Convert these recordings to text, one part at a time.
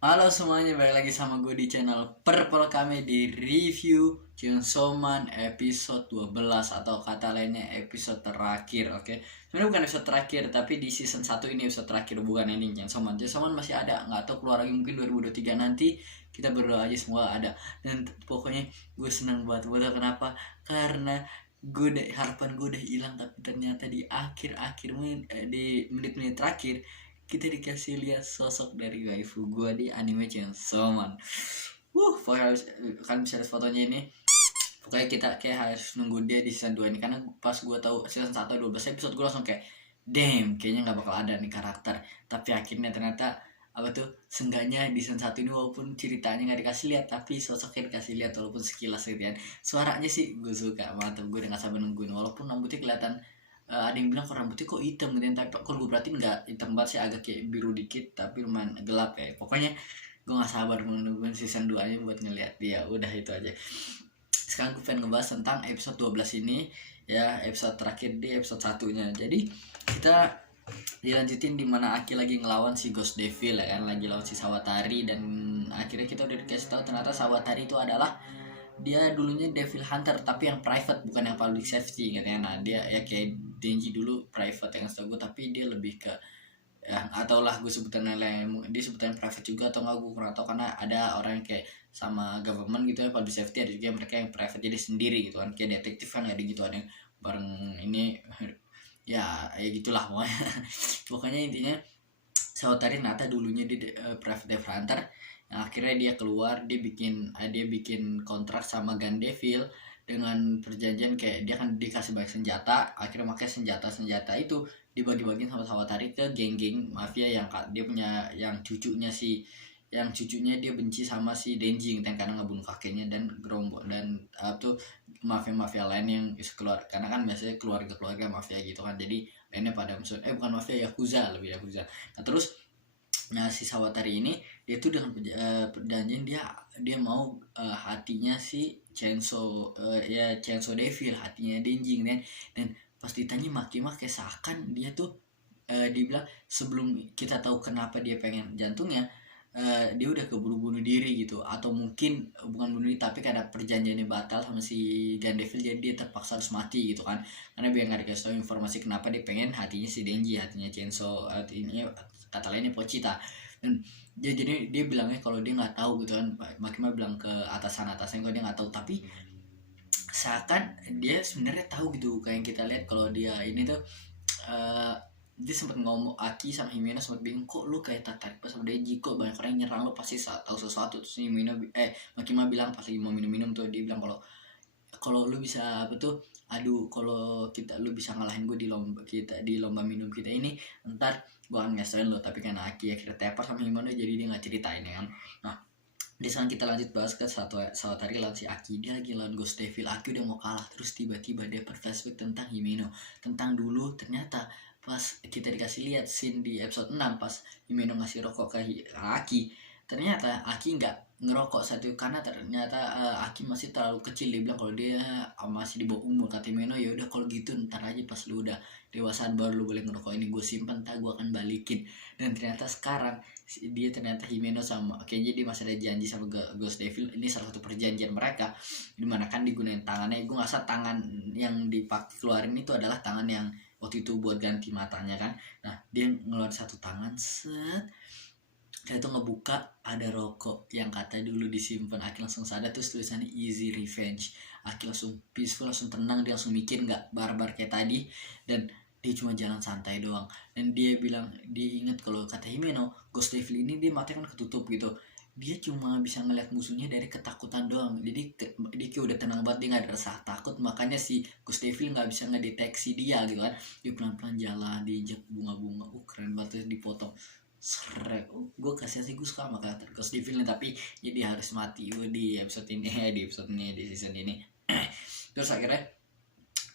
Halo semuanya, balik lagi sama gue di channel Purple Kami di review Chainsaw Man episode 12 atau kata lainnya episode terakhir, oke. Sebenarnya bukan episode terakhir, tapi di season 1 ini episode terakhir, bukan ending Chainsaw Man. Chainsaw Man masih ada, nggak tahu keluar lagi mungkin 2023 nanti. Kita berdoa aja semua ada. Dan pokoknya gue senang banget, kenapa? Karena harapan gue udah hilang, tapi ternyata di akhir-akhir di menit-menit terakhir kita dikasih lihat sosok dari waifu gue di anime Chainsaw Man. Pokoknya kan bisa lihat fotonya ini. Pokoknya kita kayak harus nunggu dia di season 2 ini, karena pas gue tahu season 1 12 episode gue langsung kayak damn, kayaknya nggak bakal ada nih karakter. Tapi akhirnya ternyata seenggaknya di season 1 ini walaupun ceritanya nggak dikasih lihat, tapi sosoknya dikasih lihat walaupun sekilas gitu kan. Suaranya sih gue suka, mantap, gue udah gak sabar nungguin walaupun rambutnya kelihatan. Ada yang bilang kok rambutnya kok hitam gitu, tapi kalau gue perhatiin nggak hitam banget sih, agak kayak biru dikit tapi lumayan gelap ya. Pokoknya gue nggak sabar menunggu season 2 nya buat ngeliat dia. Udah itu aja. Sekarang gue pengen ngebahas tentang episode 12 ini ya, episode terakhir di episode satunya. Jadi kita dilanjutin dimana Aki lagi ngelawan si Ghost Devil ya kan, lagi lawan si Sawatari, dan akhirnya kita udah dikasih tahu ternyata Sawatari itu adalah dia dulunya Devil Hunter tapi yang private, bukan yang public safety katanya. Nah dia ya kayak Denji dulu private yang setahu gue, tapi dia lebih ke ya atau lah gue sebutan lain, dia sebutan private juga atau enggak, gue kurang tahu, karena ada orang yang kayak sama government gitu ya, public safety, ada juga mereka yang private jadi sendiri gitu kan, kayak detektif kan ada gitu, ada yang bareng ini ya gitulah pokoknya. Pokoknya intinya Sawatari Nata dulunya di private Devil Hunter, yang akhirnya dia keluar, dia bikin kontrak sama Gun Devil dengan perjanjian kayak dia kan dikasih banyak senjata. Akhirnya makanya senjata itu dibagi-bagiin sama Sawatari ke geng-geng mafia yang dia punya, yang cucunya dia benci sama si Denji yang karena ngebunuh kakeknya, dan gerombol dan mafia-mafia lain yang keluar, karena kan biasanya keluarga-keluarga mafia gitu kan, jadi lainnya pada musuh, bukan mafia, Yakuza, lebih Yakuza. Nah terus, nah si Sawatari ini dia tuh dengan perjanjian dia mau hatinya si Chainsaw Devil, hatinya Denji kan. Dan pas ditanya maki-maki seakan dia tuh dibilang sebelum kita tahu kenapa dia pengen jantungnya, dia udah keburu bunuh diri gitu, atau mungkin bukan bunuh diri tapi karena perjanjiannya batal sama si Gun Devil, jadi dia terpaksa harus mati gitu kan, karena biar nggak dikasih tahu informasi kenapa dia pengen hatinya si Denji, hatinya Chainsaw, ini kata lainnya Pochita. Dan jadi dia bilangnya kalau dia nggak tahu gitu kan, Makima bilang ke atasan-atasannya kalau dia nggak tahu, tapi seakan dia sebenarnya tahu gitu, kayak yang kita lihat kalau dia ini tuh dia sempat ngomong, Aki sama Himeno sempat bingung, kok lu kayak tertarik pas sama Denji, kok banyak orang yang nyerang lu, pasti tahu sesuatu. Terus Makima bilang pas lagi mau minum-minum tuh, dia bilang kalau lu bisa kalau lu bisa ngalahin gue di lomba minum kita ini, ntar gue akan ngeselin lo. Tapi karena Aki akhirnya tepar sama Himeno, jadi dia nggak ceritain ya kan. Nah di sana kita lanjut bahas ke Sawatari lawan si Aki. Dia lagi lawan Ghost Devil, Aki udah mau kalah, terus tiba-tiba dia flashback tentang Himeno, tentang dulu. Ternyata pas kita dikasih lihat scene di episode 6 pas Himeno ngasih rokok ke Aki, ternyata Aki nggak ngerokok saat itu, karena ternyata Aki masih terlalu kecil. Dia bilang kalau dia masih di bawah umur. Kata Himeno, ya udah kalau gitu ntar aja pas lu udah dewasaan baru lu boleh ngerokok, ini gue simpen, ntar gue akan balikin. Dan ternyata sekarang ternyata Himeno sama kayaknya dia masih ada janji sama Ghost Devil. Ini salah satu perjanjian mereka, dimana kan digunain tangannya. Gue nggak salah tangan yang dipakai keluarin itu adalah tangan yang waktu itu buat ganti matanya kan. Nah dia ngeluarin satu tangan, set, saya tuh ngebuka, ada rokok yang kata dulu disimpan. Aki langsung sadar, terus tulisannya easy revenge. Aki langsung peaceful, langsung tenang, dia langsung mikir nggak barbar kayak tadi, dan dia cuma jalan santai doang. Dan dia bilang, dia ingat kalau kata Himeno, Ghost Devil ini dia matanya kan ketutup gitu, dia cuma bisa ngeliat musuhnya dari ketakutan doang. Jadi dia kayak udah tenang banget, dia nggak ada rasa takut, makanya si Ghost Devil nggak bisa ngedeteksi dia gitu kan. Dia pelan-pelan jalan, diinjak bunga-bunga, keren banget, dipotong srek. Gue kasihan sih, gue suka sama karakter Ghost Devil nih, tapi jadi harus mati di episode ini di season ini. Terus akhirnya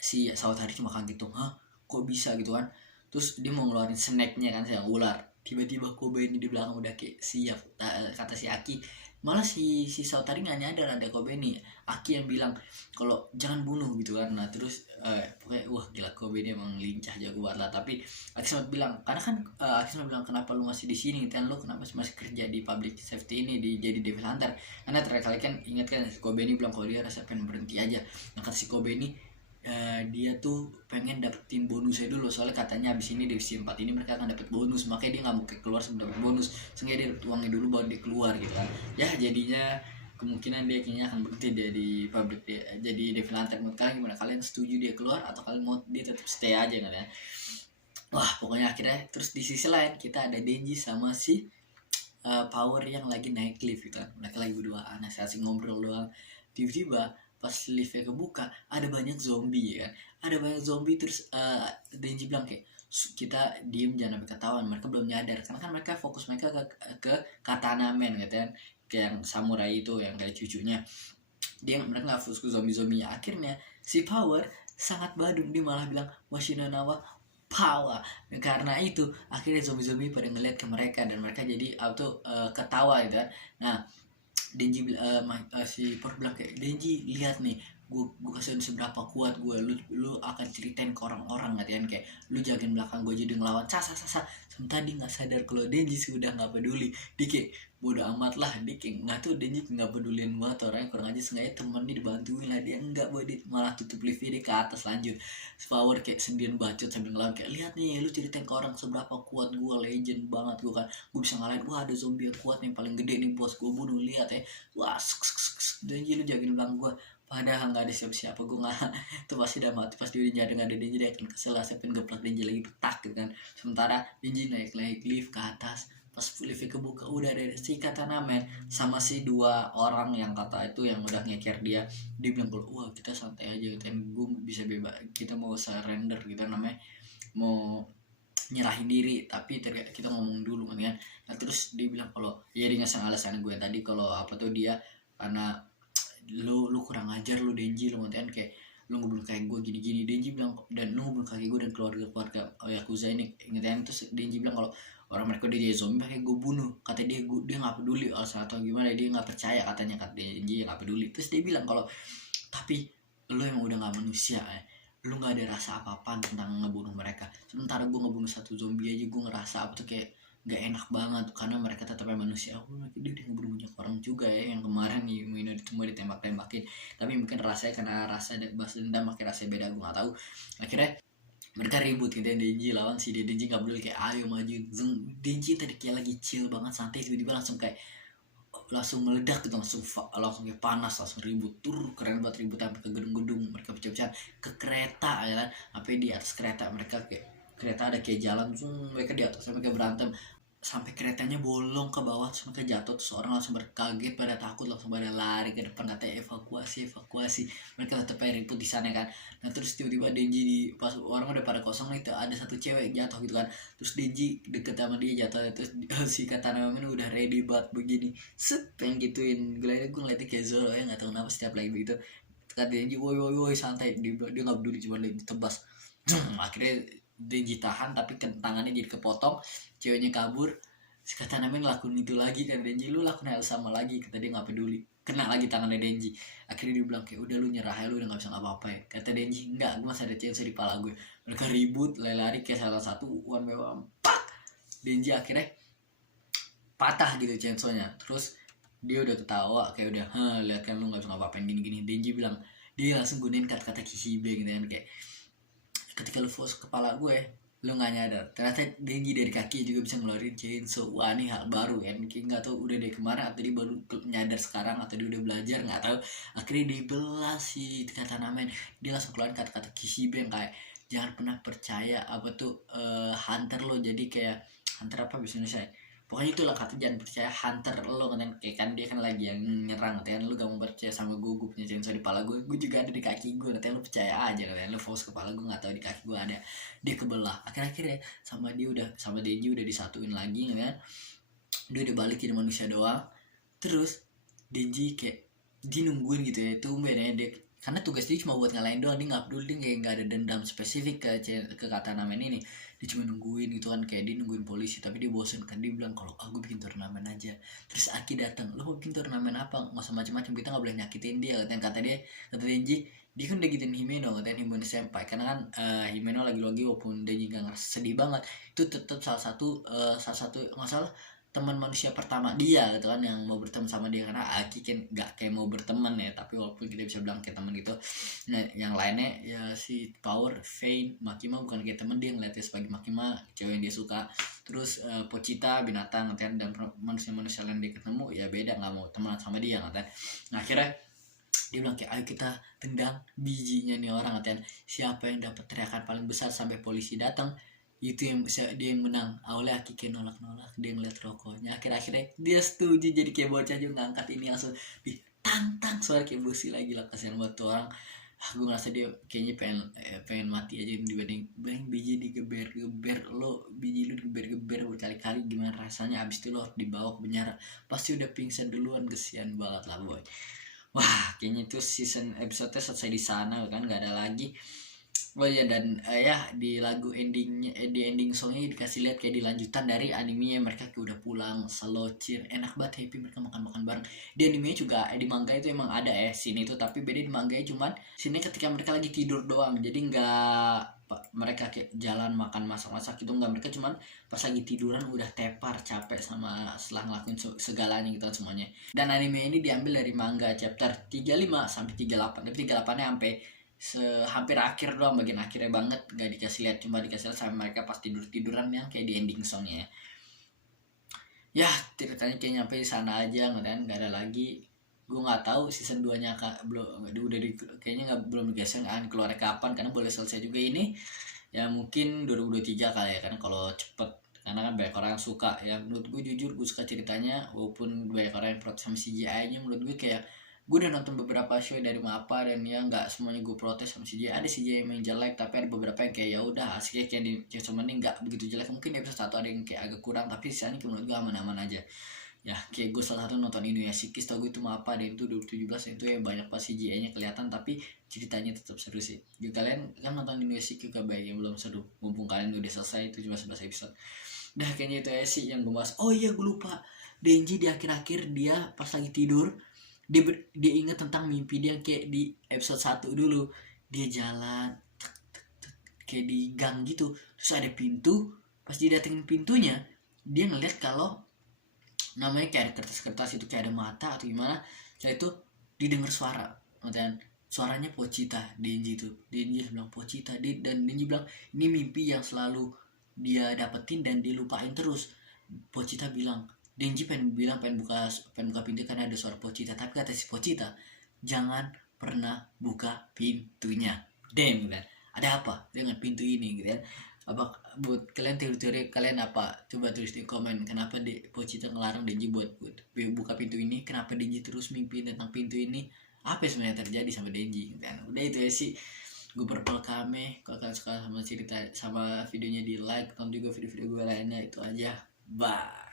si Sawatari cuma kaget tuh, hah kok bisa gitu kan. Terus dia mau ngeluarin snacknya kan, saya ular, tiba-tiba Kobe ini di belakang udah kayak siap, kata si Aki, malah si Sao tadi nggak nyadar ada Kobeni. Aki yang bilang kalau jangan bunuh gitu kan. Nah terus pokoknya wah gila Kobeni emang lincah jago banget lah. Tapi Aki sempat bilang karena kan Aki sempat bilang kenapa lu masih di sini kan, lu kenapa masih kerja di public safety ini jadi Devil Hunter. Karena terakhir kali kan ingat kan Kobeni bilang kalau dia rasa pengen berhenti aja. Nah kata si Kobeni dia tuh pengen dapetin bonusnya dulu, soalnya katanya abis ini divisi 4 ini mereka akan dapet bonus, makanya dia nggak mau keluar sebelum dapet bonus, sehingga dia dapet uangnya dulu baru dia keluar gitu kan. Ya jadinya kemungkinan dia kayaknya akan berhenti dia di public dia jadi Devil Hunter. Menurut kalian gimana, kalian setuju dia keluar atau kalian mau dia tetap stay aja kan ya? Wah pokoknya akhirnya terus di sisi lain kita ada Denji sama si Power yang lagi naik lift gitu kan. Mereka lagi berduaan asik-asik ngobrol doang, tiba-tiba pas liftnya kebuka ada banyak zombie ya kan. Ada banyak zombie terus Denji bilang kayak kita diem jangan sampai ketahuan. Mereka belum nyadar karena kan mereka fokus mereka ke Katana Man gitu kan, kayak yang samurai itu yang kayak cucunya. Mereka nggak fokus ke zombie-zombinya. Akhirnya si Power sangat badung, dia malah bilang Washinanawa power. Karena itu akhirnya zombie-zombie pada ngeliat ke mereka dan mereka jadi ketawa gitu kan. Nah Denji si Por bilang kayak Denji lihat nih gue kasih seberapa kuat gue, lu akan ceritain ke orang-orang kan kayak lu jagain belakang gue jadi ngelawan sasa. Sementara dia nggak sadar kalau Denji sudah nggak peduli. Dia kayak bodoh amat lah, dia kayak nggak tuh Denji nggak pedulian banget orangnya, kurang aja sengaja temennya dibantuin lah, dia nggak boleh malah tutup lift dia ke atas lanjut. Power kayak sendirian bacot sambil ngelawan kayak lihat nih lu ceritain ke orang seberapa kuat gue, legend banget gue kan, gue bisa ngalahin, wah ada zombie yang kuat nih paling gede nih bos, gue bunuh lihat ya, wah Denji lu jagain belakang gue. Padahal nggak ada siapa-siapa, gue nggak tuh pasti udah mati. Pas dia nyadar nggak ada Denji dia akan kesel lah, siapin geplak Denji lagi petak gitu kan. Sementara Denji naik lift ke atas, pas liftnya kebuka udah ada si Katana Man sama si dua orang yang kata itu yang udah ngeker dia. Dia bilang kalau wah kita santai aja gitu kan, gue bisa bebas, kita mau surrender gitu namanya, mau nyerahin diri, tapi kita ngomong dulu kan. Nah terus dia bilang kalau ya dia ngasih alasan gue tadi kalau apa tuh dia karena lu kurang ajar lu Denji, lu kan kayak lu ngebunuh kayak gue gini-gini. Denji bilang dan lu ngebunuh kakek gue dan keluarga Yakuza ini ingetin. Terus Denji bilang kalau orang mereka dia zombie makanya gue bunuh, kata dia dia nggak peduli alasan atau gimana, dia nggak percaya katanya, kata Denji nggak peduli. Terus dia bilang kalau tapi lu yang udah nggak manusia lu nggak ada rasa apa-apa tentang ngebunuh mereka, sementara gue ngebunuh satu zombie aja gue ngerasa apa tuh kayak nggak enak banget karena mereka tetapnya manusia. Dia udah ngebunuh banyak orang juga ya, yang kemarin nih Mino ditemu ditembak-tembakin, tapi mungkin rasanya karena rasa balas dendam makin rasanya beda, gue nggak tahu. Akhirnya mereka ribut gitu ya, Denji lawan si Denji nggak peduli kayak ayo maju. Denji tadi kayak lagi chill banget santai, tiba-tiba langsung meledak gitu, langsung kayak panas, langsung ribut keren banget ribut sampai ke gedung-gedung, mereka pecah-pecahan ke kereta ya kan, sampai di atas kereta mereka kayak kereta ada kayak jalan, mereka di atas mereka berantem sampai keretanya bolong ke bawah, terus mereka jatuh, terus orang langsung berkaget pada takut langsung pada lari ke depan katanya evakuasi. Mereka tetap ribut di sana kan. Nah terus tiba-tiba Denji pas orang udah pada kosong nih ada satu cewek jatuh gitu kan, terus Denji deket sama dia jatuh, terus si Katana Man udah ready banget begini pengen gituin gue ngeliatnya kayak Zoro ya, nggak tahu kenapa setiap lagi begitu kata Denji woi santai, dia nggak peduli cuma ditebas. Akhirnya Denji tahan tapi tangannya jadi kepotong, ceweknya kabur. Si Katana Man ngelakuin itu lagi kan, Denji lu lakuin hal sama lagi, kata dia nggak peduli, kena lagi tangannya Denji. Akhirnya dia bilang kayak udah lu nyerah ya, lu udah nggak bisa ngapa-apa ya, kata Denji enggak, gue masih ada chance di pala gue. Mereka ribut lari kayak salah satu one by one, pak Denji akhirnya patah gitu chainsaw-nya. Terus dia udah ketawa kayak udah lihat kan lu nggak bisa ngapa-ngapain gini-gini. Denji bilang dia langsung gunain kata-kata Kishibe gitu kan, kayak ketika lu fokus kepala gue lu nggak nyadar ternyata Denji dari kaki juga bisa ngeluarin chainsaw. Wah ini hal baru kan, kayak nggak tahu udah dari kemarin atau dia baru nyadar sekarang atau dia udah belajar nggak tahu. Akhirnya dibelah si Katana Man, dia langsung keluarin kata-kata Kishibe yang kayak jangan pernah percaya apa tuh hunter lo, jadi kayak hunter apa bisa Indonesia, pokoknya itulah kata jangan percaya hunter lo kan, kayak kan dia kan lagi yang nyerang kan, lu gak mau percaya sama gue punya chainsaw di kepala gue juga ada di kaki gue, nanti lu percaya aja kan, lu fokus kepala gue nggak tahu di kaki gue ada, dia kebelah. Akhirnya sama Denji udah disatuin lagi kan, dia udah balik jadi manusia doang. Terus Denji kayak dia nungguin gitu ya, tumben ya dia, karena tugas dia cuma buat ngalahin doang, dia nggak peduli, dia kayak nggak ada dendam spesifik ke Katana Man ini. dia cuma nungguin gitu kan, kayak dia nungguin polisi, tapi dia bosen kan, dia bilang kalau aku bikin turnamen aja. Terus Aki datang, lo mau bikin turnamen apa, nggak usah macam-macam, kita nggak boleh nyakitin dia, kata Denji. Dia kan udah gituin Himeno, katanya Himeno senpai, karena kan Himeno lagi-lagi walaupun Denji nggak ngerasa sedih banget, itu tetap salah satu nggak salah teman manusia pertama dia gitu kan, yang mau berteman sama dia, karena Aki kan nggak kayak mau berteman ya, tapi walaupun kita bisa bilang kayak teman gitu. Nah yang lainnya ya si Power, Vayne, Makima bukan kayak teman, dia ngeliatnya sebagai Makima cewek yang dia suka. Terus Pochita binatang kan, dan manusia-manusia lain dia ketemu ya beda, nggak mau teman sama dia katanya. Nah akhirnya dia bilang kayak ayo kita tendang bijinya nih orang, katanya siapa yang dapat teriakan paling besar sampai polisi datang itu yang dia yang menang. Awalnya Aki kayak nolak, dia ngeliat rokoknya, akhirnya dia setuju, jadi kayak bocah juga ngangkat ini langsung ditantang, suara kayak busi lagi lah, kasihan buat tuh orang. Gue ngerasa dia kayaknya pengen mati aja dibanding biji digeber-geber, lo biji lu digeber-geber berkali-kali, gimana rasanya abis itu lo harus dibawa ke penjara, pasti udah pingsan duluan, kesian banget lah boy. Wah kayaknya itu season episode selesai di sana kan, nggak ada lagi. Oh iya, dan ya di lagu endingnya, di ending songnya dikasih lihat kayak dilanjutan dari animenya, mereka kayak udah pulang selocir, enak banget, happy, mereka makan bareng. Di animenya juga di manga itu emang ada scene itu, tapi beda di manga cuman scene ketika mereka lagi tidur doang, jadi nggak mereka kayak jalan makan masak-masak gitu, nggak, mereka cuman pas lagi tiduran udah tepar capek sama setelah ngelakuin segalanya gitu semuanya. Dan anime ini diambil dari manga chapter 35 sampai 38, tapi 38-nya sampai hampir akhir doang, bagian akhirnya banget gak dikasih lihat, cuma dikasih lihat sama mereka pas tiduran yang kayak di ending songnya. Ya ceritanya kayak nyampe di sana aja kan, nggak ada lagi. Gue nggak tahu season 2 nya belum udah kayaknya belum digeser kan, keluar kapan, karena boleh selesai juga ini ya mungkin 2023 kali ya, karena kalau cepet, karena kan banyak orang yang suka ya. Menurut gue jujur gue suka ceritanya, walaupun banyak orang yang protes sama CGI nya. Menurut gue kayak gue udah nonton beberapa show dari MAPPA, dan ya nggak semuanya gue protes sama CGI, ada CGI yang jelek, tapi ada beberapa yang kayak ya udah asiknya kayak di Chainsaw Man ini nggak begitu jelek, mungkin episode 1 ada yang kayak agak kurang, tapi sisanya menurut gue aman-aman aja ya. Kayak gue salah satu nonton Inuyashiki, tau gue itu MAPPA, dan itu 2017, itu yang banyak pas CGI nya kelihatan, tapi ceritanya tetap seru sih. Jadi kalian kan nonton Inuyashiki juga baik yang belum seru, mumpung kalian udah selesai, itu cuma 11 episode. Dah kayaknya itu aja sih yang gue bahas. Oh iya gue lupa, Denji di akhir-akhir dia pas lagi tidur, dia ingat tentang mimpi dia kayak di episode 1 dulu, dia jalan kayak di gang gitu, terus ada pintu, pas dia datengin pintunya dia ngeliat kalau namanya kayak ada kertas-kertas itu, kayak ada mata atau gimana. Setelah itu didengar suara, dan suaranya Pochita. Denji bilang Pochita, dan Denji bilang ini mimpi yang selalu dia dapetin dan dilupain terus. Pochita bilang, Denji pengen buka pintu karena ada suara Pochita, tapi kata si Pochita jangan pernah buka pintunya. Damn kan, ada apa dengan pintu ini gitu kan. Apa buat kalian teori kalian apa, coba tulis di komen, kenapa Pochita ngelarang Denji buat buka pintu ini, kenapa Denji terus mimpi tentang pintu ini, apa yang sebenarnya terjadi sama Denji kan. Udah itu ya sih gue Purple Kame. Kalau kalian suka sama cerita sama videonya di like, tonton juga video-video gue lainnya. Itu aja, bye.